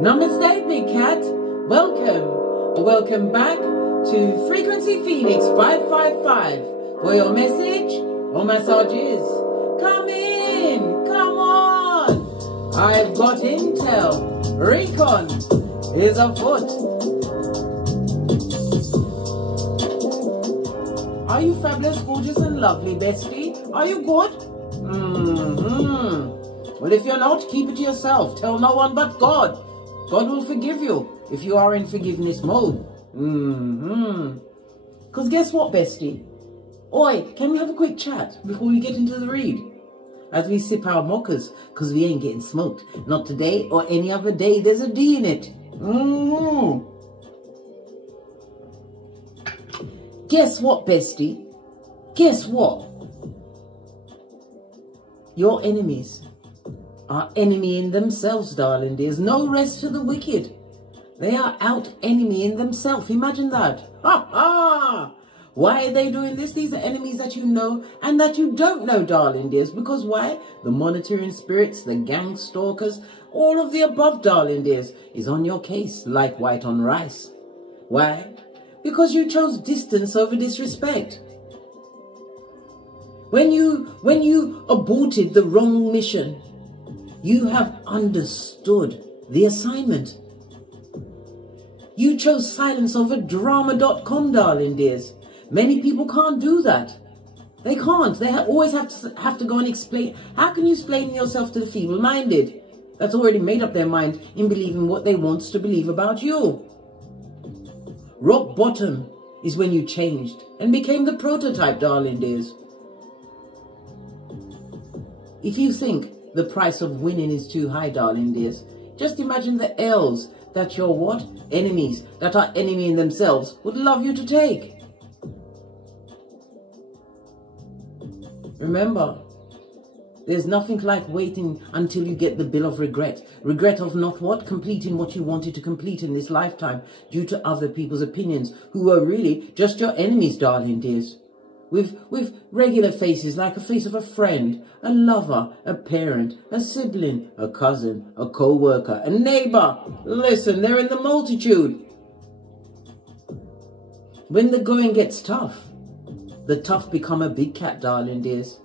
Namaste, big cat. Welcome back to Frequency Phoenix 555 for your message or massages. Come in, come on. I've got intel. Recon is afoot. Are you fabulous, gorgeous, and lovely, bestie? Are you good? Well, if you're not, keep it to yourself. Tell no one but God. God will forgive you if you are in forgiveness mode. Because guess what, bestie? Oi, can we have a quick chat before we get into the read? As we sip our mochas, because we ain't getting smoked. Not today or any other day. There's a D in it. Guess what, bestie? Guess what? Your enemies are enemy in themselves, darling. There's no rest for the wicked. They are out enemy in themselves. Imagine that. Ha ha! Why are they doing this? These are enemies that you know and that you don't know, darling dears. Because why? The monitoring spirits, the gang stalkers, all of the above, darling dears, is on your case like white on rice. Why? Because you chose distance over disrespect. When you aborted the wrong mission, you have understood the assignment. You chose silence over drama.com, darling dears. Many people can't do that. They can't. They always have to go and explain. How can you explain yourself to the feeble-minded that's already made up their mind in believing what they want to believe about you? Rock bottom is when you changed and became the prototype, darling dears. If you think the price of winning is too high, darling dears, just imagine the L's that your what? Enemies that are enemy in themselves would love you to take. Remember, there's nothing like waiting until you get the bill of regret. Regret of not what? Completing what you wanted to complete in this lifetime due to other people's opinions who were really just your enemies, darling dears. With regular faces like a face of a friend, a lover, a parent, a sibling, a cousin, a co-worker, a neighbor. Listen, they're in the multitude. When the going gets tough, the tough become a big cat, darling dears.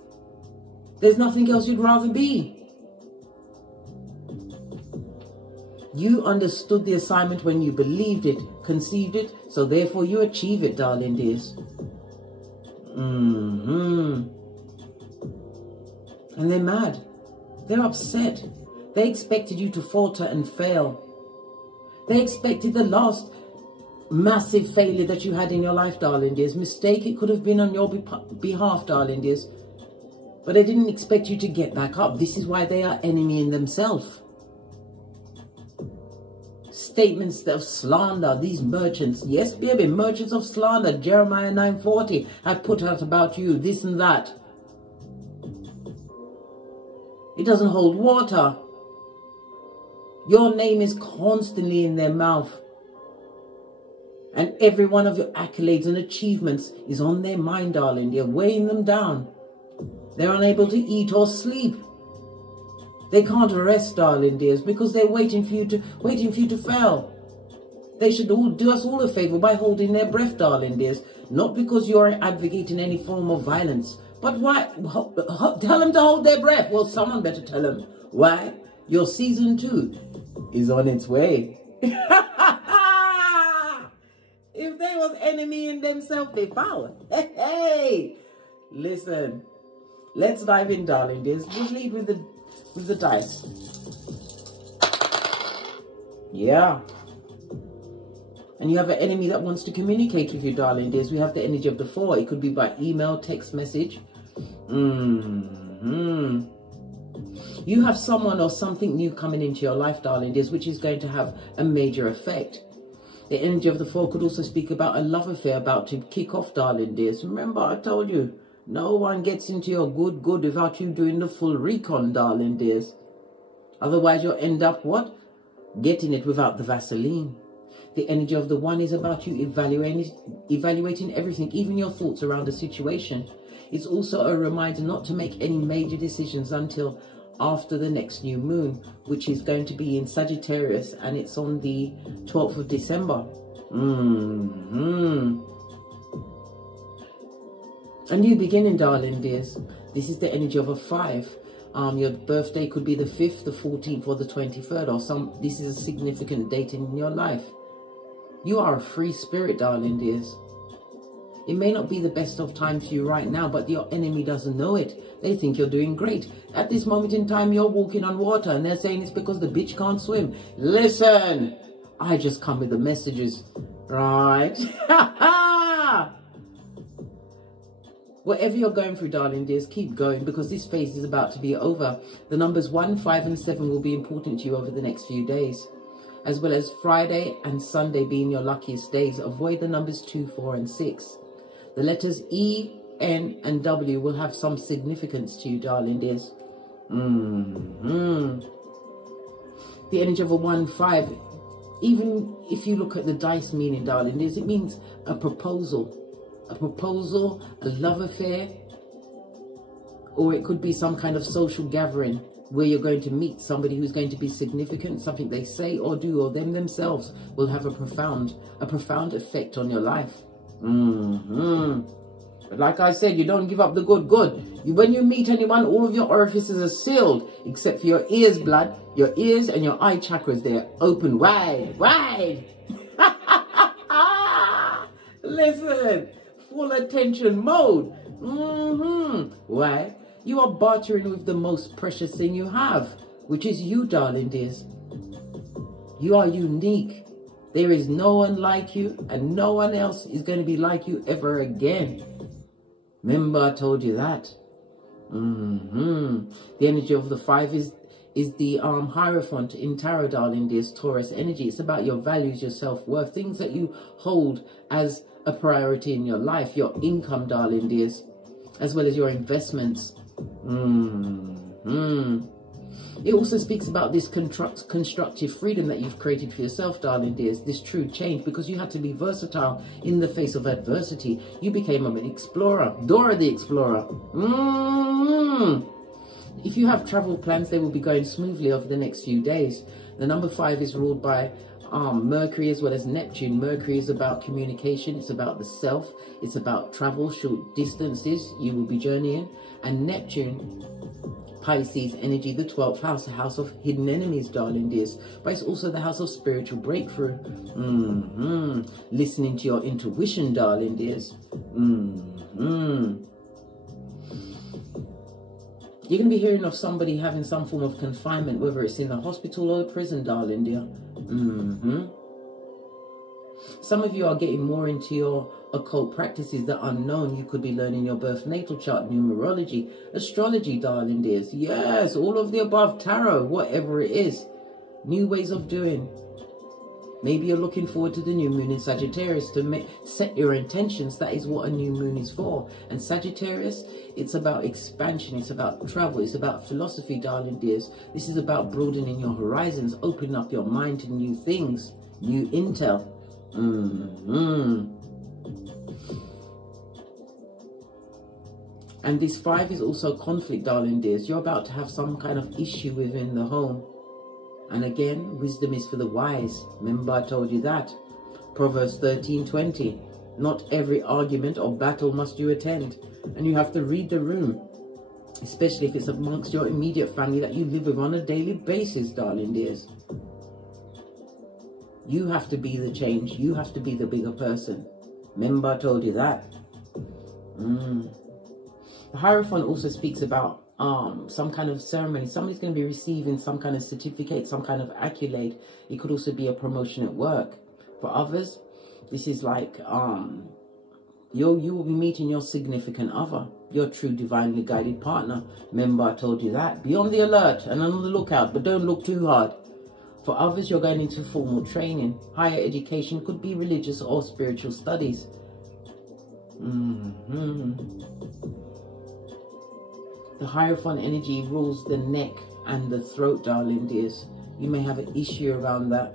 There's nothing else you'd rather be. You understood the assignment when you believed it, conceived it, so therefore you achieve it, darling dears. And they're mad. They're upset. They expected you to falter and fail. They expected the last massive failure that you had in your life, darling dears. Mistake it could have been on your behalf, darling dears. But they didn't expect you to get back up. This is why they are enemy in themselves. Statements of slander, these merchants, yes baby, merchants of slander, Jeremiah 9:40, have put out about you this and that. It doesn't hold water. Your name is constantly in their mouth. And every one of your accolades and achievements is on their mind, darling. They're weighing them down. They're unable to eat or sleep. They can't rest, darling dears, because they're waiting for you to fail. They should all do us all a favor by holding their breath, darling dears. Not because you are advocating any form of violence, but why? Tell them to hold their breath. Well, someone better tell them. Why? Your season 2 is on its way. If they was enemy in themselves, they found. Hey, listen. Let's dive in, darling dears. We'll lead with the dice. Yeah. And you have an enemy that wants to communicate with you, darling dears. We have the energy of the 4. It could be by email, text message. You have someone or something new coming into your life, darling dears, which is going to have a major effect. The energy of the 4 could also speak about a love affair about to kick off, darling dears. Remember, I told you, no one gets into your good without you doing the full recon, darling dears. Otherwise, you'll end up, what? Getting it without the Vaseline. The energy of the 1 is about you evaluating everything, even your thoughts around the situation. It's also a reminder not to make any major decisions until after the next new moon, which is going to be in Sagittarius, and it's on the 12th of December. A new beginning, darling dears. This is the energy of a 5. Your birthday could be the 5th, the 14th, or the 23rd, or this is a significant date in your life. You are a free spirit, darling dears. It may not be the best of times for you right now, but your enemy doesn't know it. They think you're doing great. At this moment in time, you're walking on water, and they're saying it's because the bitch can't swim. Listen, I just come with the messages, right? Whatever you're going through, darling dears, keep going, because this phase is about to be over. The numbers 1, 5, and 7 will be important to you over the next few days, as well as Friday and Sunday being your luckiest days. Avoid the numbers 2, 4, and 6. The letters E, N, and W will have some significance to you, darling dears. The energy of a 1, 5, even if you look at the dice meaning, darling dears, it means a proposal. A proposal, a love affair, or it could be some kind of social gathering where you're going to meet somebody who's going to be significant. Something they say or do, or them themselves, will have a profound effect on your life. But like I said, you don't give up the good. When you meet anyone, all of your orifices are sealed, except for your ears, blood. Your ears and your eye chakras, they're open wide. Listen. Full attention mode. Why? You are bartering with the most precious thing you have, which is you, darling dears. You are unique. There is no one like you, and no one else is going to be like you ever again. Remember, I told you that. The energy of the 5 is the Hierophant in Tarot, darling dears, Taurus energy. It's about your values, your self-worth, things that you hold as a priority in your life, your income, darling dears, as well as your investments. It also speaks about this constructive freedom that you've created for yourself, darling dears, this true change, because you had to be versatile in the face of adversity. You became an explorer, Dora the Explorer. If you have travel plans, they will be going smoothly over the next few days. The number 5 is ruled by Mercury as well as Neptune. Mercury is about communication, it's about the self, it's about travel, short distances you will be journeying. And Neptune, Pisces energy, the 12th house, the house of hidden enemies, darling dears, but it's also the house of spiritual breakthrough. Listening to your intuition, darling dears. You're going to be hearing of somebody having some form of confinement, whether it's in the hospital or a prison, darling dear. Some of you are getting more into your occult practices, the unknown. You could be learning your birth natal chart, numerology, astrology, darling dears. Yes, all of the above, tarot, whatever it is. New ways of doing. Maybe you're looking forward to the new moon in Sagittarius to set your intentions. That is what a new moon is for. And Sagittarius, it's about expansion. It's about travel. It's about philosophy, darling dears. This is about broadening your horizons, opening up your mind to new things, new intel. And this 5 is also conflict, darling dears. You're about to have some kind of issue within the home. And again, wisdom is for the wise. Remember, I told you that. Proverbs 13:20. Not every argument or battle must you attend. And you have to read the room. Especially if it's amongst your immediate family that you live with on a daily basis, darling dears. You have to be the change. You have to be the bigger person. Remember, I told you that. The Hierophant also speaks about some kind of ceremony. Somebody's going to be receiving some kind of certificate, some kind of accolade. It could also be a promotion at work. For others, this is like you will be meeting your significant other, your true divinely guided partner. Remember, I told you that. Be on the alert and on the lookout, but don't look too hard. For others, you're going into formal training. Higher education could be religious or spiritual studies. The Hierophant energy rules the neck and the throat, darling dears. You may have an issue around that.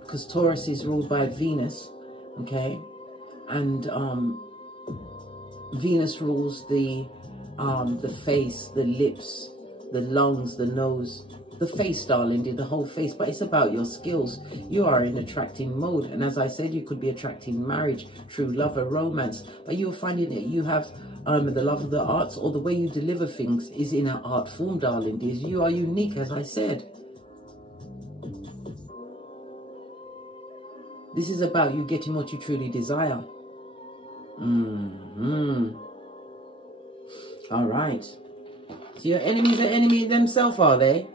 Because Taurus is ruled by Venus, okay? And Venus rules the face, the lips, the lungs, the nose, the face, darling, the whole face. But it's about your skills. You are in attracting mode, and as I said, you could be attracting marriage, true love, or romance. But you're finding that you have the love of the arts, or the way you deliver things is in an art form, darling dears. You are unique, as I said. This is about you getting what you truly desire. All right. So your enemies are enemy themselves, are they?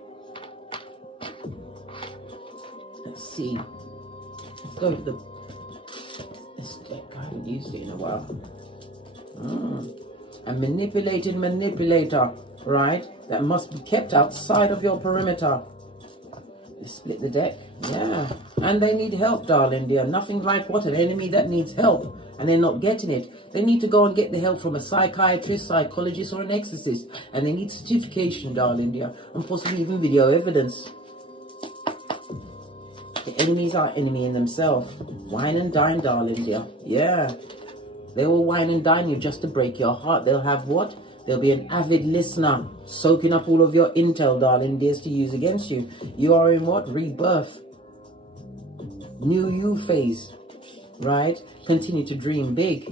Let's see. Let's go to this deck. I haven't used it in a while. A manipulated manipulator, right? That must be kept outside of your perimeter. Let's split the deck. Yeah. And they need help, darling dear. Nothing like what? An enemy that needs help and they're not getting it. They need to go and get the help from a psychiatrist, psychologist, or an exorcist. And they need certification, darling dear, and possibly even video evidence. The enemies are enemy in themselves. Wine and dine, darling dear. Yeah. They will wine and dine you just to break your heart. They'll have what? They'll be an avid listener, soaking up all of your intel, darling dears, to use against you. You are in what? Rebirth. New you phase, right? Continue to dream big.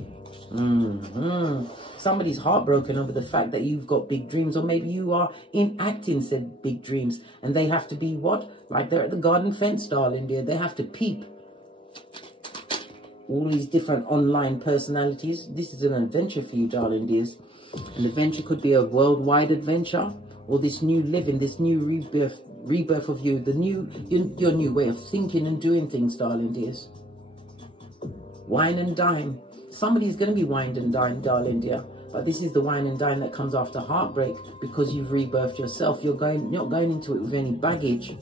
Somebody's heartbroken over the fact that you've got big dreams, or maybe you are enacting said big dreams, and they have to be what? Like they're at the garden fence, darling dear. They have to peep. All these different online personalities. This is an adventure for you, darling dears. An adventure could be a worldwide adventure, or this new living, this new rebirth of you, your new way of thinking and doing things, darling dears. Wine and dine. Somebody's going to be wined and dined, darling dear. But this is the wine and dine that comes after heartbreak, because you've rebirthed yourself. You're not going into it with any baggage.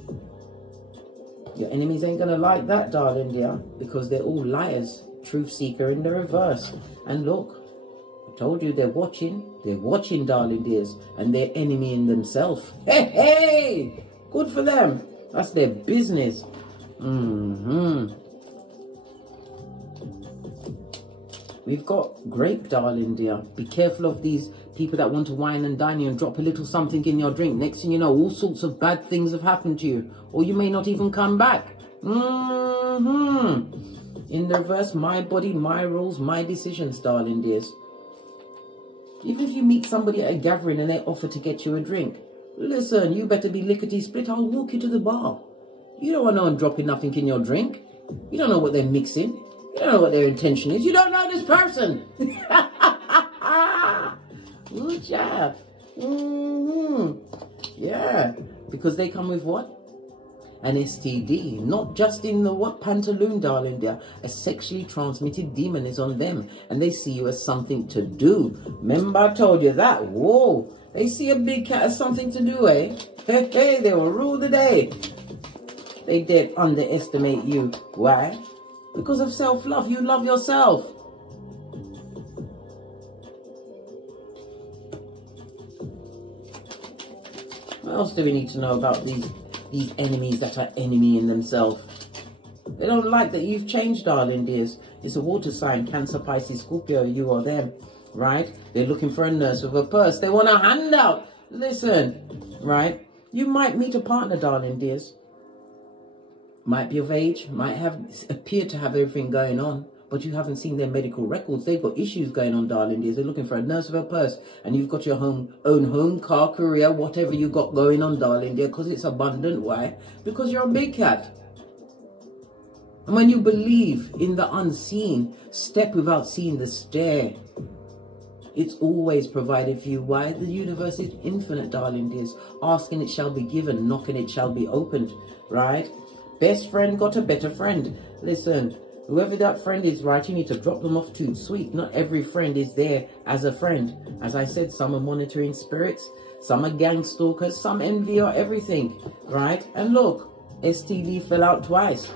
Your enemies ain't going to like that, darling dear, because they're all liars. Truth seeker in the reverse. And look, I told you they're watching, darling dears, and they're enemy in themselves. Hey, good for them. That's their business. We've got grape, darling dear. Be careful of these people that want to wine and dine you and drop a little something in your drink. Next thing you know, all sorts of bad things have happened to you, or you may not even come back. In the reverse, my body, my rules, my decisions, darling dears. Even if you meet somebody at a gathering and they offer to get you a drink, listen, you better be lickety-split. I'll walk you to the bar. You don't want no one dropping nothing in your drink. You don't know what they're mixing. You don't know what their intention is. You don't know this person. Good job. Yeah, because they come with what? An STD, not just in the what pantaloon, darling dear. A sexually transmitted demon is on them, and they see you as something to do. Remember I told you that? Whoa, they see a big cat as something to do, eh? Hey, they will rule the day. They did underestimate you. Why? Because of self-love. You love yourself. What else do we need to know about these enemies that are enemy in themselves? They don't like that you've changed, darling dears. It's a water sign, Cancer, Pisces, Scorpio, you or them, right? They're looking for a nurse with a purse. They want a handout. Listen, right? You might meet a partner, darling dears. Might be of age, might appear to have everything going on, but you haven't seen their medical records. They've got issues going on, darling dears. They're looking for a nurse with a purse, and you've got your own home, car, career, whatever you got going on, darling dear, because it's abundant. Why? Because you're a big cat. And when you believe in the unseen, step without seeing the stair. It's always provided for you. Why? The universe is infinite, darling dears. Asking it shall be given, knocking it shall be opened, right? Best friend got a better friend. Listen, whoever that friend is, right, you need to drop them off too. Sweet, not every friend is there as a friend. As I said, some are monitoring spirits, some are gang stalkers, some envy or everything, right? And look, STD fell out twice.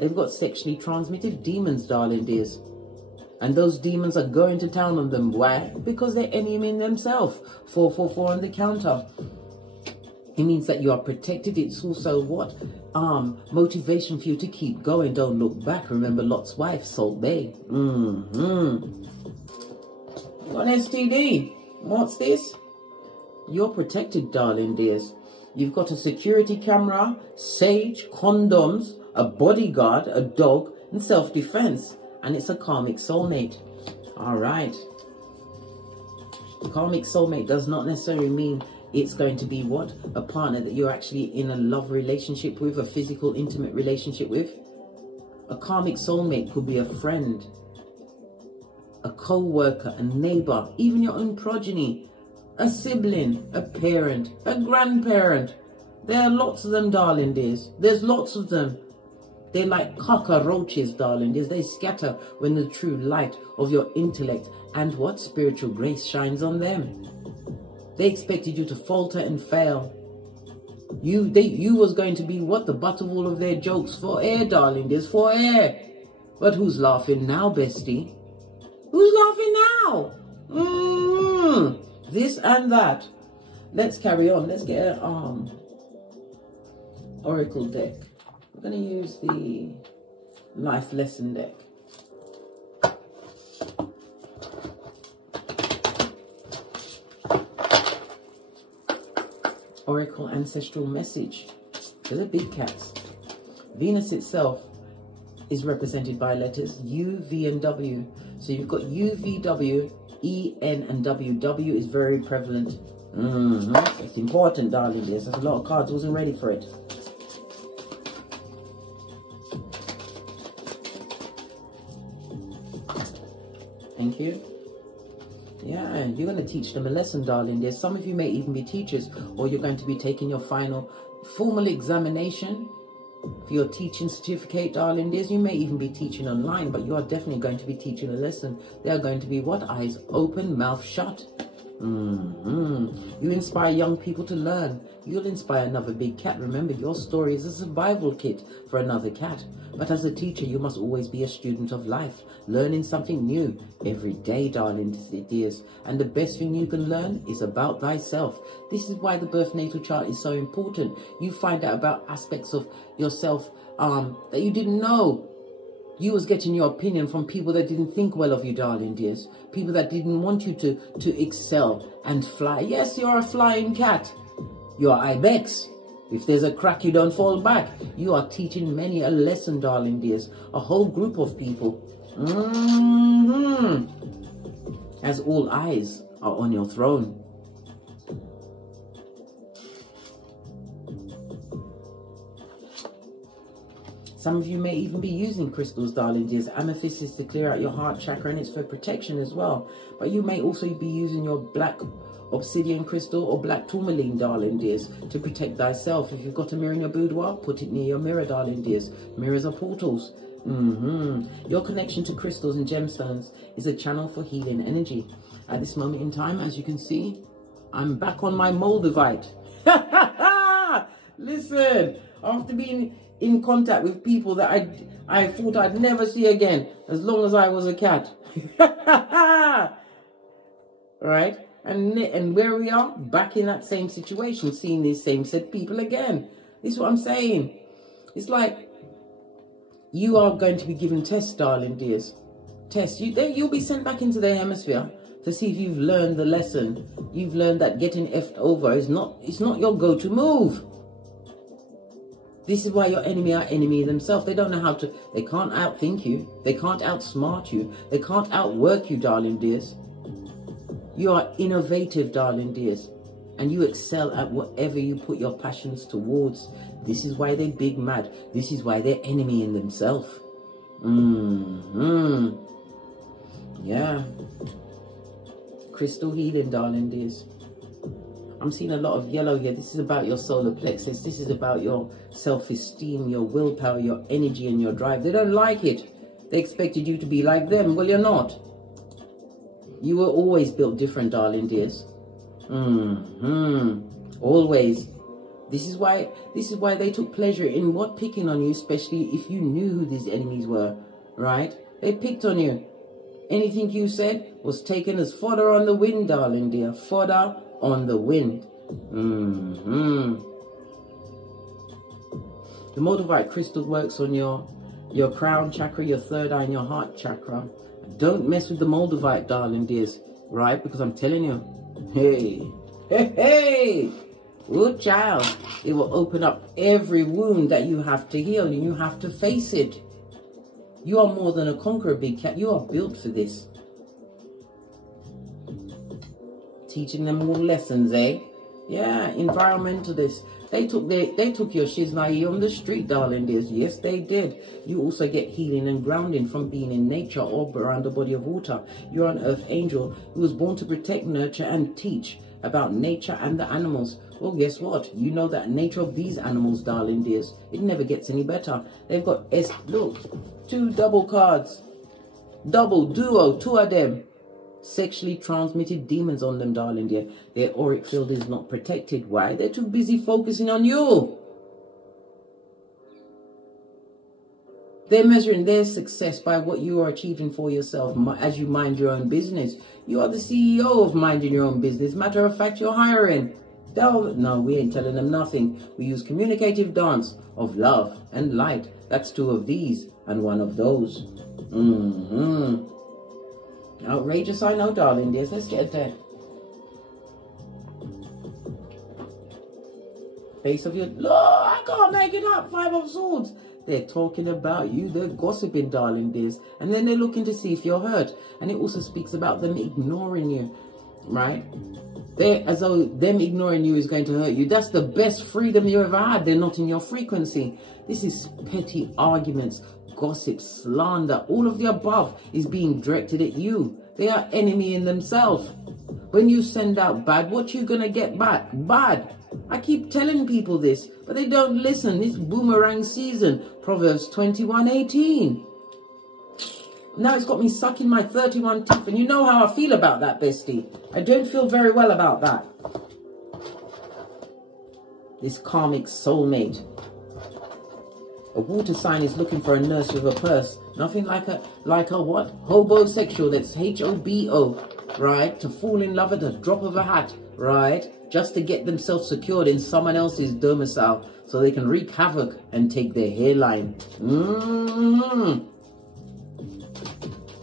They've got sexually transmitted demons, darling dears. And those demons are going to town on them. Why? Because they're enemy themselves. 444 on the counter. It means that you are protected. It's also what? Motivation for you to keep going. Don't look back. Remember Lot's wife, Salt Bay. Got an STD. What's this? You're protected, darling dears. You've got a security camera, sage, condoms, a bodyguard, a dog, and self-defense. And it's a karmic soulmate. All right. Karmic soulmate does not necessarily mean it's going to be what? A partner that you're actually in a love relationship with, a physical, intimate relationship with. A karmic soulmate could be a friend, a co-worker, a neighbor, even your own progeny, a sibling, a parent, a grandparent. There are lots of them, darling dears. There's lots of them. They're like cockroaches, darling dears. They scatter when the true light of your intellect and what spiritual grace shines on them. They expected you to falter and fail. You was going to be what? The butt of all of their jokes for air, darling dears, for air. But who's laughing now, bestie? Who's laughing now? This and that. Let's carry on. Let's get an oracle deck. I'm going to use the life lesson deck. Oracle ancestral message. They're big cats. Venus itself is represented by letters U, V, and W. So you've got U, V, W, E, N, and W. W is very prevalent. It's important, darling. There's a lot of cards. Wasn't ready for it. Thank you. Yeah, you're going to teach them a lesson, darling. There's some of you may even be teachers, or you're going to be taking your final formal examination for your teaching certificate, darling. You may even be teaching online, but you are definitely going to be teaching a lesson. They are going to be what? Eyes open, mouth shut. You inspire young people to learn. You'll inspire another big cat. Remember, your story is a survival kit for another cat. But as a teacher, you must always be a student of life, learning something new every day, darling dears. And the best thing you can learn is about thyself. This is why the birth natal chart is so important. You find out about aspects of yourself that you didn't know. You was getting your opinion from people that didn't think well of you, darling dears. People that didn't want you to excel and fly. Yes, you're a flying cat. You're ibex. If there's a crack, you don't fall back. You are teaching many a lesson, darling dears. A whole group of people. As all eyes are on your throne. Some of you may even be using crystals, darling dears. Amethyst is to clear out your heart chakra, and it's for protection as well. But you may also be using your black obsidian crystal or black tourmaline, darling dears, to protect thyself. If you've got a mirror in your boudoir, put it near your mirror, darling dears. Mirrors are portals. Your connection to crystals and gemstones is a channel for healing energy. At this moment in time, as you can see, I'm back on my Moldavite. Listen, after being in contact with people that I thought I'd never see again as long as I was a cat. Right? And where we are, back in that same situation, seeing these same said people again. This is what I'm saying. It's like you are going to be given tests, darling dears. Tests. You'll be sent back into the hemisphere to see if you've learned the lesson. You've learned that getting effed over is not your go-to move. This is why your enemy are enemy themselves. They don't know how to, they can't outthink you. They can't outsmart you. They can't outwork you, darling dears. You are innovative, darling dears. And you excel at whatever you put your passions towards. This is why they're big mad. This is why they're enemy in themselves. Yeah. Crystal healing, darling dears. I'm seeing a lot of yellow here. This is about your solar plexus. This is about your self-esteem, your willpower, your energy, and your drive. They don't like it. They expected you to be like them. Well, you're not. You were always built different, darling dears. Always. This is why they took pleasure in what? Picking on you, especially if you knew who these enemies were, right? They picked on you. Anything you said was taken as fodder on the wind, darling dear. Fodder on the wind. The Moldavite crystal works on your crown chakra, your third eye, and your heart chakra. Don't mess with the Moldavite, darling dears. right? Because I'm telling you, hey, good child. It will open up every wound that you have to heal, and you have to face it. You are more than a conqueror, big cat. You are built for this. Teaching them all lessons, eh? Yeah, environmentalists. They took your shiznai on the street, darling dears. Yes, they did. You also get healing and grounding from being in nature or around a body of water. You're an earth angel who was born to protect, nurture, and teach about nature and the animals. Well, guess what? You know that nature of these animals, darling dears, it never gets any better. They've got, look, 2 double cards. Double, duo, 2 of them. Sexually transmitted demons on them, darling dear. Their auric field is not protected. Why? They're too busy focusing on you. They're measuring their success by what you are achieving for yourself as you mind your own business. You are the CEO of minding your own business. Matter of fact, you're hiring. No, we ain't telling them nothing. We use communicative dance of love and light. That's 2 of these and 1 of those. Outrageous, I know, darling dears. Let's get there. Face of your... Look, I can't make it up. 5 of Swords. They're talking about you. They're gossiping, darling dears. And then they're looking to see if you're hurt. And it also speaks about them ignoring you. Right? As though them ignoring you is going to hurt you. That's the best freedom you ever had. They're not in your frequency. This is petty arguments, gossip, slander. All of the above is being directed at you. They are enemy in themselves. When you send out bad, what you going to get back? Bad. I keep telling people this, but they don't listen. It's boomerang season. Proverbs 21:18. Now it's got me sucking my 31 teeth. And you know how I feel about that, bestie. I don't feel very well about that. This karmic soulmate. A water sign is looking for a nurse with a purse. Nothing like a what? Hobosexual. That's H-O-B-O. Right? To fall in love at the drop of a hat. Right? Just to get themselves secured in someone else's domicile. So they can wreak havoc and take their hairline.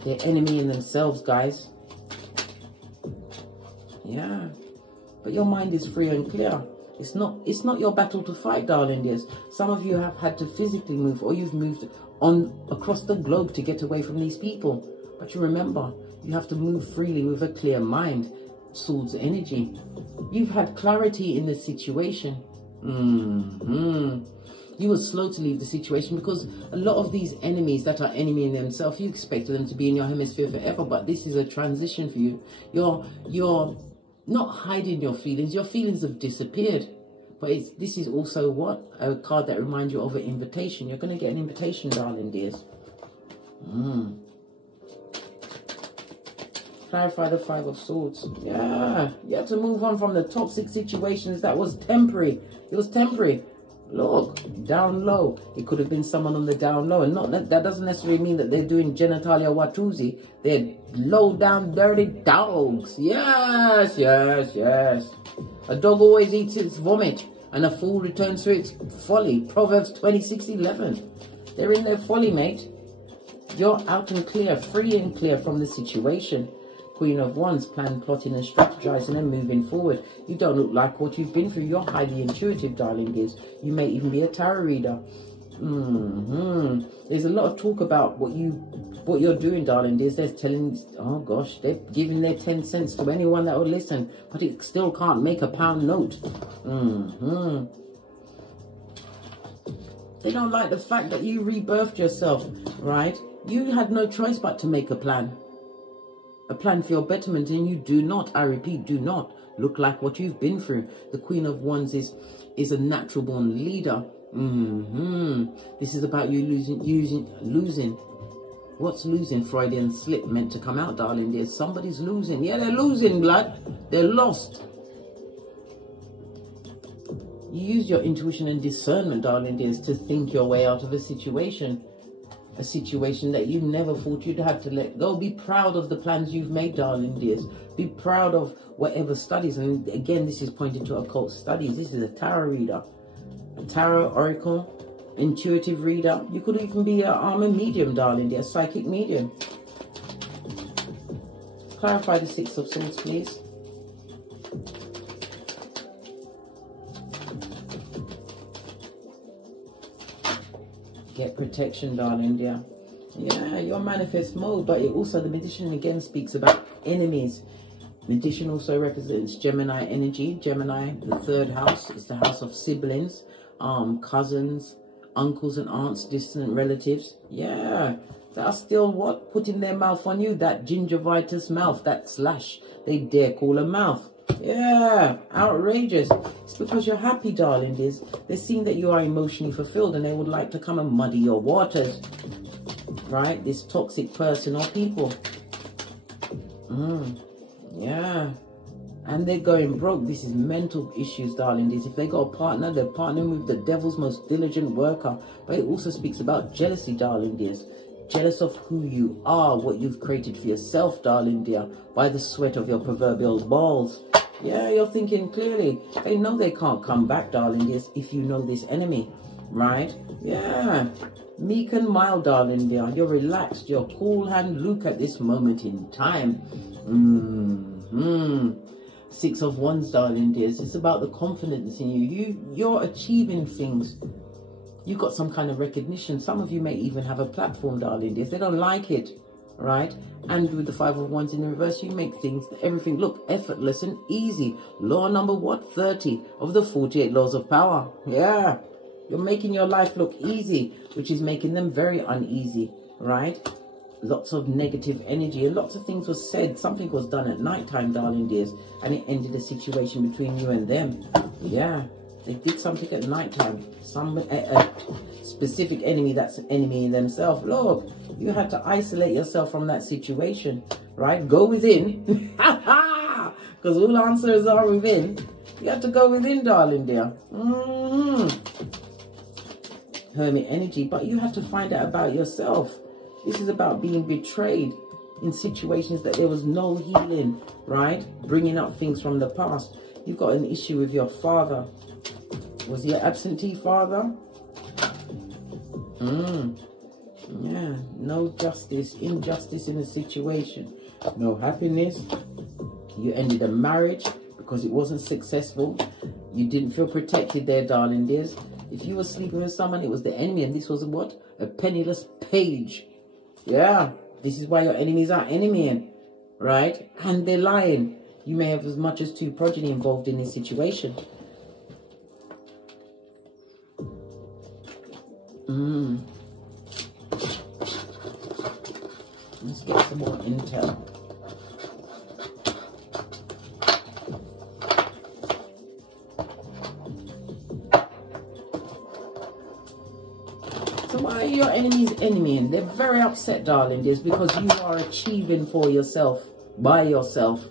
They're enemy in themselves, guys. Yeah. But your mind is free and clear. It's not your battle to fight, darling dears. Some of you have had to physically move, or you've moved on across the globe to get away from these people. But you remember, you have to move freely with a clear mind. Swords energy. You've had clarity in the situation. You were slow to leave the situation because a lot of these enemies that are enemy in themselves, you expected them to be in your hemisphere forever, but this is a transition for you. You're not hiding your feelings. Your feelings have disappeared. But this is also what? A card that reminds you of an invitation. You're going to get an invitation, darling dears. Clarify the 5 of Swords. Yeah. You have to move on from the toxic situations that was temporary. It was temporary. Look, down low. It could have been someone on the down low. And that doesn't necessarily mean that they're doing genitalia watusi. They're low down dirty dogs. Yes, yes, yes. A dog always eats its vomit, and a fool returns to its folly. Proverbs 26:11. They're in their folly, mate. You're out and clear, free and clear from the situation. Queen of Wands, plan, plotting and strategizing and moving forward. You don't look like what you've been through. You're highly intuitive, darling dears. You may even be a tarot reader. There's a lot of talk about what you're doing, darling dears. They're telling, oh gosh, they're giving their 10 cents to anyone that will listen, but it still can't make a pound note. They don't like the fact that you rebirthed yourself, right? You had no choice but to make a plan. A plan for your betterment, and you do not, I repeat, do not look like what you've been through. The Queen of Wands is a natural born leader. This is about you losing. What's losing? Freudian slip meant to come out, darling dear. Somebody's losing. Yeah, they're losing, blood. They're lost. You use your intuition and discernment, darling dears, to think your way out of a situation. A situation that you never thought you'd have to let go. Be proud of the plans you've made, darling dears. Be proud of whatever studies. And again, this is pointing to occult studies. This is a tarot reader. A tarot, oracle, intuitive reader. You could even be a medium, darling dear. Psychic medium. clarify the Six of Swords, please. Get protection, darling, dear. Yeah, your manifest mode, but it also, the Magician again speaks about enemies. Magician also represents Gemini energy. Gemini, the 3rd house, is the house of siblings, cousins, uncles and aunts, distant relatives. Yeah, they are still what? Putting their mouth on you. That gingivitis mouth, that slash they dare call a mouth. Yeah, outrageous. It's because you're happy, darling. They're seeing that you are emotionally fulfilled and they would like to come and muddy your waters. Right? This toxic person or people. Yeah. And they're going broke. This is mental issues, darling. If they got a partner, they're partnering with the devil's most diligent worker. But it also speaks about jealousy, darling dears. Jealous of who you are, what you've created for yourself, darling dear, by the sweat of your proverbial balls. Yeah, you're thinking clearly. They know they can't come back, darling dears, if you know this enemy, right? Yeah. Meek and mild, darling dear. You're relaxed. You're cool hand Luke at this moment in time. Six of Wands, darling dears. It's about the confidence in you. You're achieving things. You've got some kind of recognition. Some of you may even have a platform, darling dears. They don't like it, right? And with the 5 of Wands in the reverse, you make things, everything look effortless and easy. Law number what? 30 of the 48 laws of power. Yeah. You're making your life look easy, which is making them very uneasy, right? Lots of negative energy and lots of things were said. Something was done at night time, darling dears, and it ended a situation between you and them. Yeah. They did something at night time. Some specific enemy that's an enemy in themselves. Look, you had to isolate yourself from that situation, right? Go within. Because all answers are within. You have to go within, darling dear. Hermit energy. But you have to find out about yourself. This is about being betrayed in situations that there was no healing, right? Bringing up things from the past. You've got an issue with your father. Was he an absentee father? Yeah, no justice, injustice in a situation. No happiness. You ended a marriage because it wasn't successful. You didn't feel protected there, darling dears. If you were sleeping with someone, it was the enemy. And this was what? A penniless page. Yeah, this is why your enemies are enemying, right? And they're lying. You may have as much as 2 progeny involved in this situation. Let's get some more intel. So why are your enemies enemying? They're very upset, darling dears, because you are achieving for yourself, by yourself.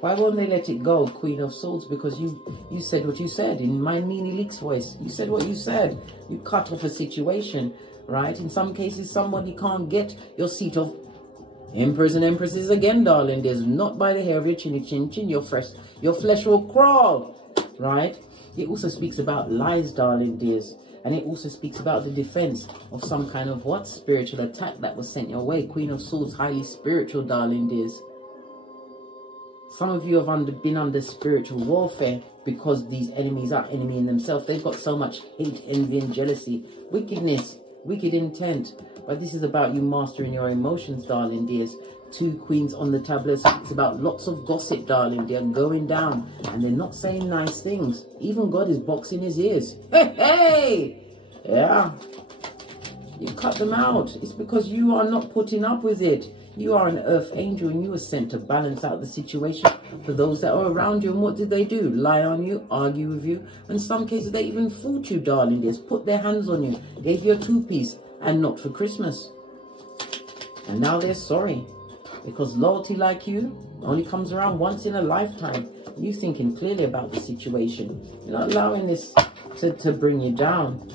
Why won't they let it go, Queen of Swords? Because you said what you said in my Nene Leak's voice. You said what you said. You cut off a situation, right? In some cases, somebody can't get your seat of Emperors and Empresses again, darling. There's not by the hair of your chinny chin chin. Your flesh will crawl, right? It also speaks about lies, darling dears. And it also speaks about the defense of some kind of what? Spiritual attack that was sent your way. Queen of Swords, highly spiritual, darling dears. Some of you have been under spiritual warfare because these enemies are enemying themselves. They've got so much hate, envy and jealousy. Wickedness, wicked intent. But this is about you mastering your emotions, darling dears. 2 queens on the tableau. It's about lots of gossip, darling dear, going down. And they're not saying nice things. Even God is boxing his ears. Hey, hey! Yeah. You cut them out. It's because you are not putting up with it. You are an earth angel and you were sent to balance out the situation for those that are around you. And what did they do? Lie on you, argue with you. In some cases, they even fooled you, darling dears. Put their hands on you, gave you a 2-piece and not for Christmas. And now they're sorry. Because loyalty like you only comes around once in a lifetime. You're thinking clearly about the situation. You're not allowing this to bring you down.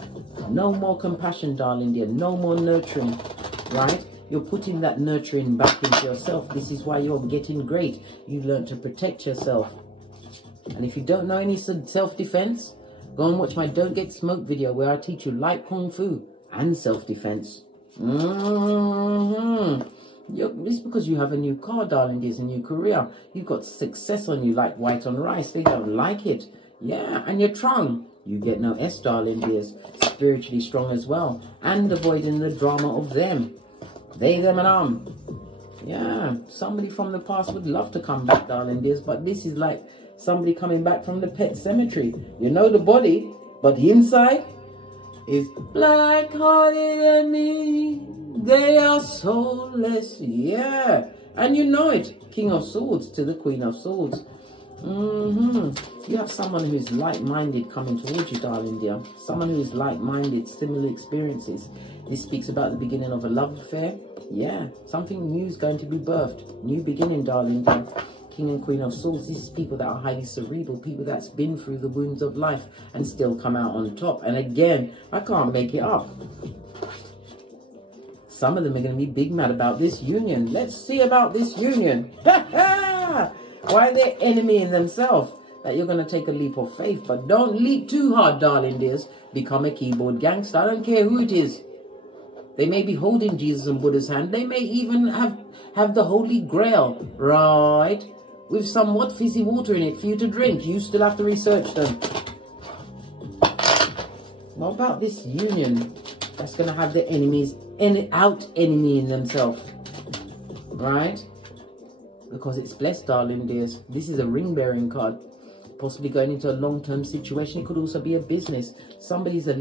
No more compassion, darling dear. No more nurturing, right? You're putting that nurturing back into yourself. This is why you're getting great. You've learned to protect yourself. And if you don't know any self-defense, go and watch my Don't Get Smoked video where I teach you light kung fu and self-defense. It's because you have a new car, darling. There's a new career. You've got success on you like white on rice. They don't like it. Yeah, and your tongue. You get no S, darling dears. Spiritually strong as well. And avoiding the drama of them. They, them, and Yeah, somebody from the past would love to come back, darling dears. But this is like somebody coming back from the pet cemetery. You know the body, but the inside is black-hearted enemy. They are soulless. Yeah, and you know it. King of Swords to the Queen of Swords. You have someone who's like-minded coming towards you, darling dear. Someone who is like-minded, similar experiences. This speaks about the beginning of a love affair. Yeah, something new is going to be birthed. New beginning, darling dear. King and Queen of Swords. This is people that are highly cerebral, people that's been through the wounds of life and still come out on top. And again, I can't make it up. Some of them are going to be big mad about this union. Let's see about this union. Why they're enemy in themselves. That you're going to take a leap of faith. But don't leap too hard, darling dears. Become a keyboard gangster. I don't care who it is. They may be holding Jesus and Buddha's hand. They may even have the Holy Grail, right? With somewhat fizzy water in it for you to drink. You still have to research them. What about this union that's going to have the enemies, enemy in themselves? Right? Because it's blessed, darling dears. This is a ring-bearing card. Possibly going into a long-term situation. It could also be a business. Somebody's works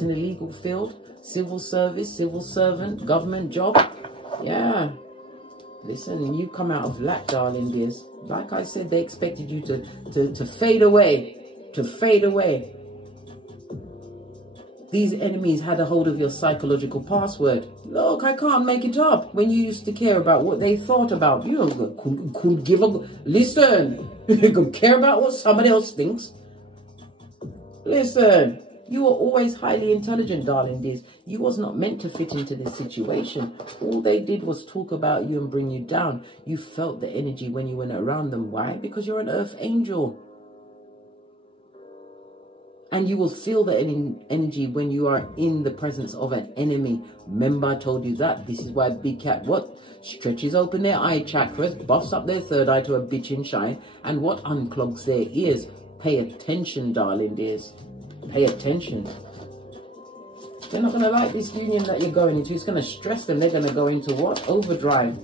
in a legal field. Civil service, civil servant, government job. Yeah. Listen, you come out of lack, darling dears. Like I said, they expected you to fade away. To fade away. These enemies had a hold of your psychological password. Look, I can't make it up. When you used to care about what they thought about you, couldn't give a... Listen, you could care about what somebody else thinks. Listen, you were always highly intelligent, darling dears. You was not meant to fit into this situation. All they did was talk about you and bring you down. You felt the energy when you went around them. Why? Because you're an earth angel. And you will feel the energy when you are in the presence of an enemy. Remember, I told you that. This is why Big Cat, what? Stretches open their eye chakras, buffs up their third eye to a bitchin' shine, and what? Unclogs their ears. Pay attention, darling dears. Pay attention. They're not going to like this union that you're going into. It's going to stress them. They're going to go into what? Overdrive.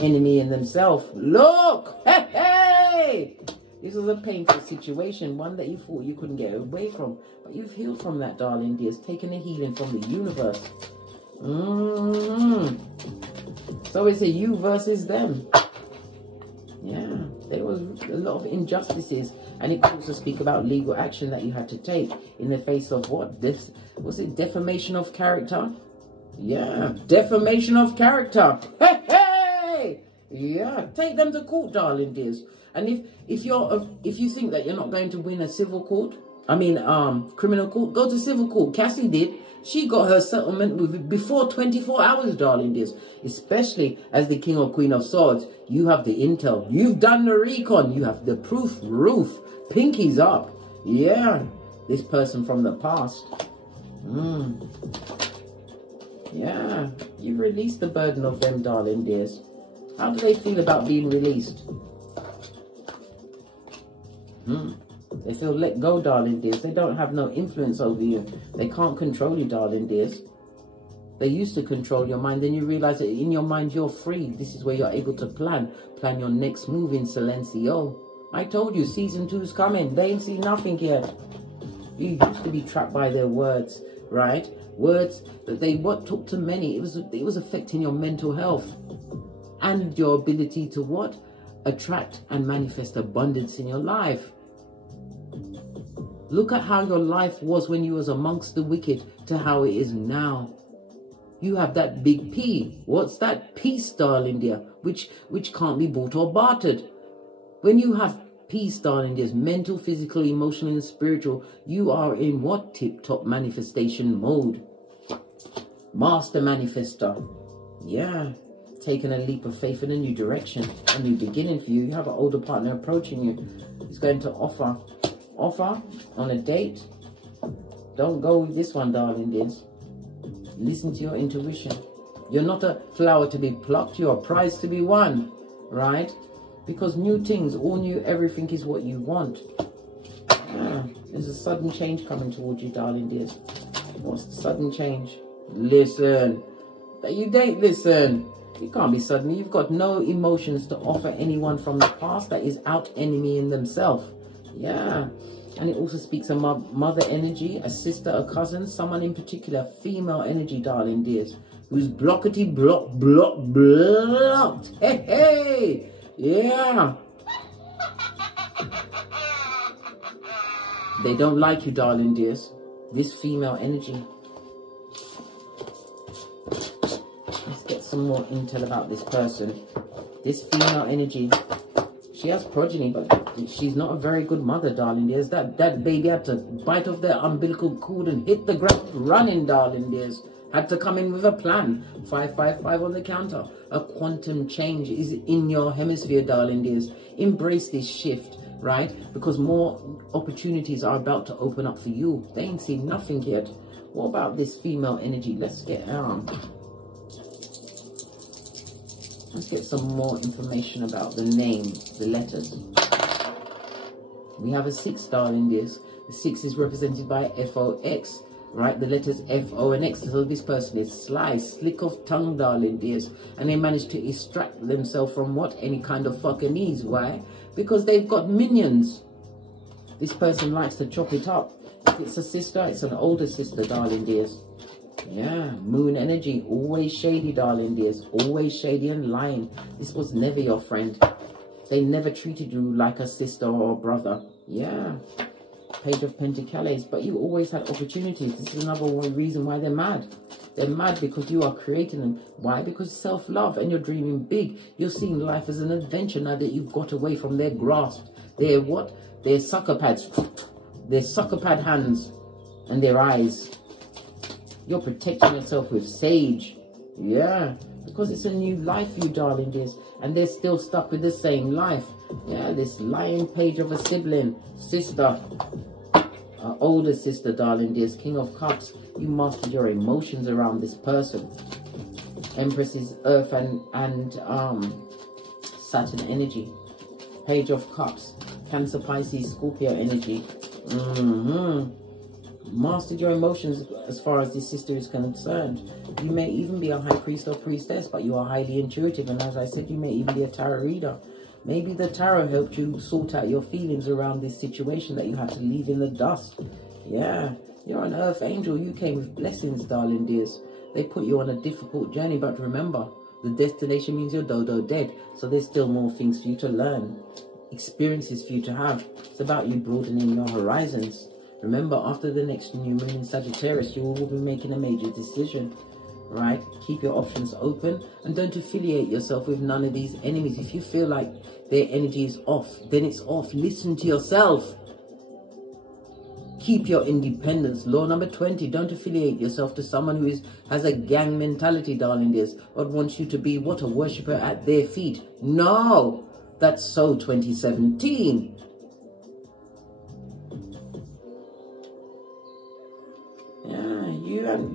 Enemy in themselves. Look! Hey, hey! This was a painful situation, one that you thought you couldn't get away from. But you've healed from that, darling dears. Taken a healing from the universe. So it's a you versus them. Yeah, there was a lot of injustices. And it could also speak about legal action that you had to take in the face of what? Was it defamation of character? Yeah, defamation of character. Hey, hey! Yeah, take them to court, darling dears. And if you think that you're not going to win a civil court, criminal court, go to civil court. Cassie did. She got her settlement before 24 hours, darling dears. Especially as the King or Queen of Swords, you have the intel. You've done the recon. You have the proof. Pinkies up. Yeah. This person from the past. Yeah. You've released the burden of them, darling dears. How do they feel about being released? They feel let go, darling dears. They don't have no influence over you. They can't control you, darling dears. They used to control your mind. Then you realize that in your mind you're free. This is where you're able to plan your next move in Silencio. I told you, season 2 is coming. They ain't seen nothing yet. You used to be trapped by their words, right? Words that they took to many. It was affecting your mental health and your ability to what? Attract and manifest abundance in your life. Look at how your life was when you was amongst the wicked to how it is now. You have that big P. What's that? Peace, darling dear, which can't be bought or bartered. When you have peace, darling dear, mental, physical, emotional, and spiritual, you are in what? Tip-top manifestation mode. Master manifester. Yeah. Taking a leap of faith in a new direction, a new beginning for you. You have an older partner approaching you. He's going to offer on a date. Don't go with this one, darling dears. Listen to your intuition. You're not a flower to be plucked. You're a prize to be won, right? Because new things, all new, everything is what you want. Yeah, there's a sudden change coming towards you, darling dears. What's the sudden change? Listen. You don't listen. You can't be sudden. You've got no emotions to offer anyone from the past that is out enemy in themselves. Yeah. And it also speaks of mother energy, a sister, a cousin, someone in particular, female energy, darling dears, who's blocked. Hey, hey. Yeah. They don't like you, darling dears. This female energy. Let's get some more intel about this person. This female energy. She has progeny, but she's not a very good mother, darling dears. That baby had to bite off their umbilical cord and hit the ground running, darling dears. Had to come in with a plan. 555 on the counter. A quantum change is in your hemisphere, darling dears. Embrace this shift, right? Because more opportunities are about to open up for you. They ain't seen nothing yet. What about this female energy? Let's get Let's get some more information about the name, the letters. We have a 6, darling dears. The 6 is represented by FOX, right? The letters F, O, and X. So this person is sly, slick of tongue, darling dears. And they manage to extract themselves from what? Any kind of fucking ease. Why? Because they've got minions. This person likes to chop it up. If it's a sister, it's an older sister, darling dears. Yeah, moon energy, always shady, darling dears, always shady and lying. This was never your friend. They never treated you like a sister or a brother. Yeah, Page of Pentacles, but you always had opportunities. This is another reason why they're mad. They're mad because you are creating them. Why? Because self-love, and you're dreaming big. You're seeing life as an adventure now that you've got away from their grasp. They're what? They're sucker pads. They're sucker pad hands and their eyes. You're protecting yourself with sage. Yeah. Because it's a new life for you, darling dears. And they're still stuck with the same life. Yeah, this lying page of a sibling. Sister. Older sister, darling dears. King of Cups. You mastered your emotions around this person. Empress is Earth and Saturn energy. Page of Cups. Cancer, Pisces, Scorpio energy. Mastered your emotions as far as this sister is concerned. You may even be a high priest or priestess, but you are highly intuitive. And as I said, you may even be a tarot reader. Maybe the tarot helped you sort out your feelings around this situation that you had to leave in the dust. Yeah, you're an earth angel. You came with blessings, darling dears. They put you on a difficult journey, but remember, the destination means you're dodo dead. So there's still more things for you to learn, experiences for you to have. It's about you broadening your horizons. Remember, after the next new moon in Sagittarius, you will be making a major decision, right? Keep your options open and don't affiliate yourself with none of these enemies. If you feel like their energy is off, then it's off. Listen to yourself. Keep your independence. Law number 20, don't affiliate yourself to someone who has a gang mentality, darling dears, or wants you to be what? A worshipper at their feet. No, that's so 2017.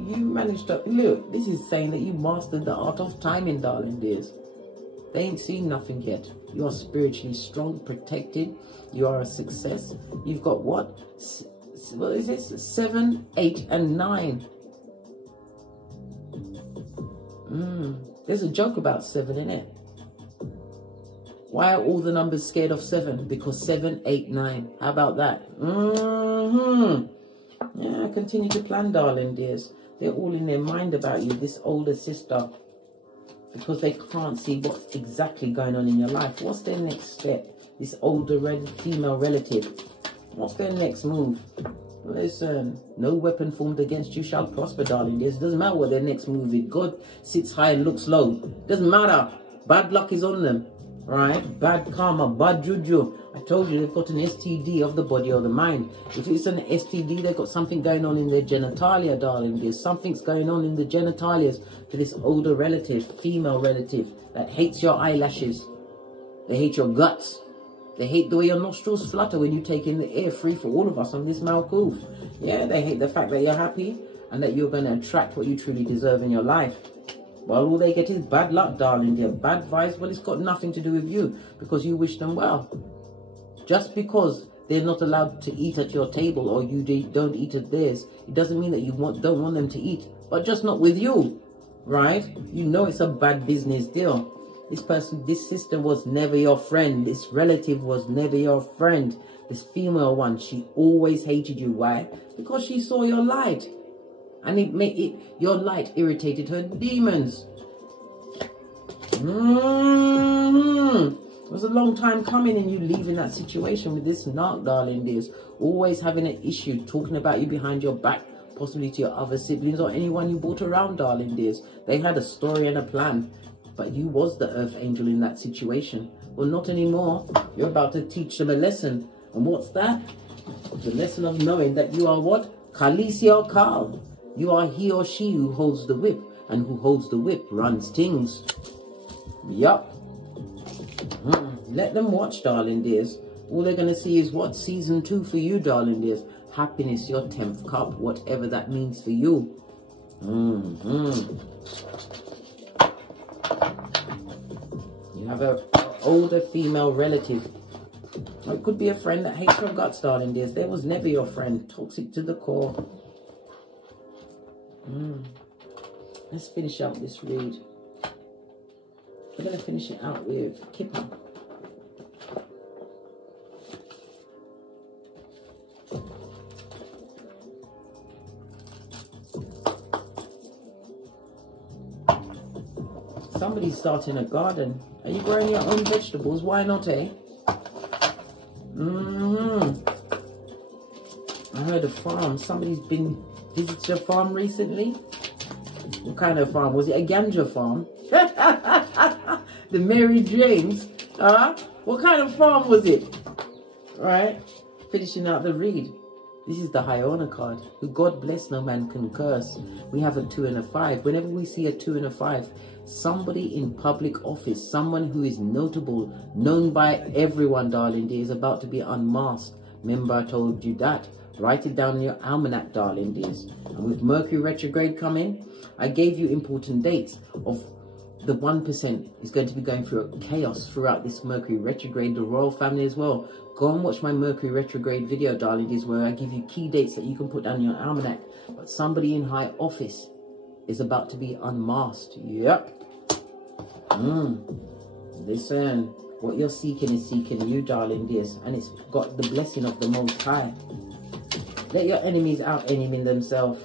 You managed to look. This is saying that you mastered the art of timing, darling dears. They ain't seen nothing yet. You are spiritually strong, protected. You are a success. You've got what? What is this? 7, 8, and 9. There's a joke about 7 in it. Why are all the numbers scared of 7? Because 7, 8, 9. How about that? Yeah, continue to plan, darling dears. They're all in their mind about you, this older sister, because they can't see what's exactly going on in your life. What's their next step? This older female relative. What's their next move? Listen, no weapon formed against you shall prosper, darling dears. Doesn't matter what their next move is. God sits high and looks low. Doesn't matter. Bad luck is on them. Right? Bad karma, bad juju. I told you they've got an STD of the body or the mind. If it's an STD, they've got something going on in their genitalia, darling. There's something's going on in the genitalias for this older relative, female relative, that hates your eyelashes. They hate your guts. They hate the way your nostrils flutter when you take in the air, free for all of us on this Malkuth. Yeah, they hate the fact that you're happy and that you're going to attract what you truly deserve in your life. Well, all they get is bad luck, darling dear. Bad vibes, well, it's got nothing to do with you because you wish them well. Just because they're not allowed to eat at your table or you don't eat at theirs, it doesn't mean that you don't want them to eat, but just not with you, right? You know it's a bad business deal. This person, this sister was never your friend. This relative was never your friend. This female one, she always hated you. Why? Because she saw your light. And your light irritated her demons. It was a long time coming and you leaving that situation with this narc, darling dears. Always having an issue, talking about you behind your back, possibly to your other siblings or anyone you brought around, darling dears. They had a story and a plan. But you was the earth angel in that situation. Well, not anymore. You're about to teach them a lesson. And what's that? The lesson of knowing that you are what? Khaleesi or Khal. You are he or she who holds the whip. And who holds the whip runs things. Yup. Let them watch, darling dears. All they're going to see is what? Season 2 for you, darling dears. Happiness, your 10th cup. Whatever that means for you. You have an older female relative. Or it could be a friend that hates your guts, darling dears. They was never your friend. Toxic to the core. Let's finish out this read. We're going to finish it out with Kipper. Somebody's starting a garden. Are you growing your own vegetables? Why not, eh? I heard a farm. Somebody's been visited a farm recently. What kind of farm? Was it a ganja farm? The Mary James. What kind of farm was it? Right? Finishing out the read. This is the HEYOKA card. Who God bless, no man can curse. We have a 2 and a 5. Whenever we see a 2 and a 5, somebody in public office, someone who is notable, known by everyone, darling dear, is about to be unmasked. Remember I told you that. Write it down in your almanac, darling dears. And with Mercury retrograde coming, I gave you important dates of the 1% is going to be going through a chaos throughout this Mercury retrograde, the royal family as well. Go and watch my Mercury retrograde video, darling dears, where I give you key dates that you can put down in your almanac. But somebody in high office is about to be unmasked. Yep. Listen, what you're seeking is seeking you, darling dears, and it's got the blessing of the Most High. Let your enemies out enemy themselves,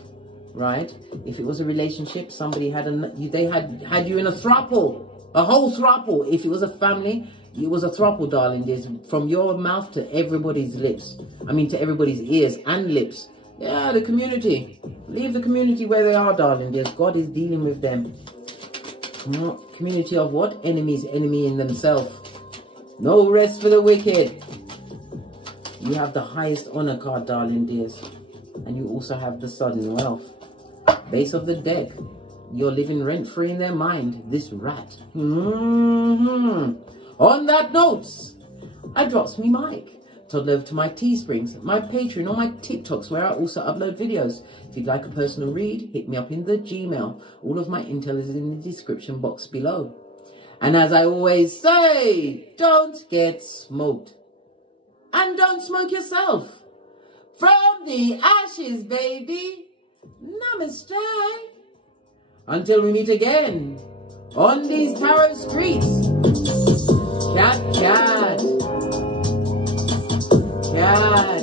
right? If it was a relationship, somebody had they had you in a throuple, a whole throuple. If it was a family, it was a throuple, darling dears, from your mouth to everybody's lips. I mean, to everybody's ears and lips. Yeah, the community. Leave the community where they are, darling dears. God is dealing with them. Community of what? Enemies, enemy in themselves. No rest for the wicked. You have the highest honor card, darling dears. And you also have the sudden wealth. Base of the deck. You're living rent-free in their mind. This rat. On that note, I drops me mic. Toddle over to my Teesprings, my Patreon, or my TikToks, where I also upload videos. If you'd like a personal read, hit me up in the Gmail. All of my intel is in the description box below. And as I always say, don't get smoked. And don't smoke yourself. From the ashes, baby. Namaste. Until we meet again on these tarot streets. Cat, cat. Cat.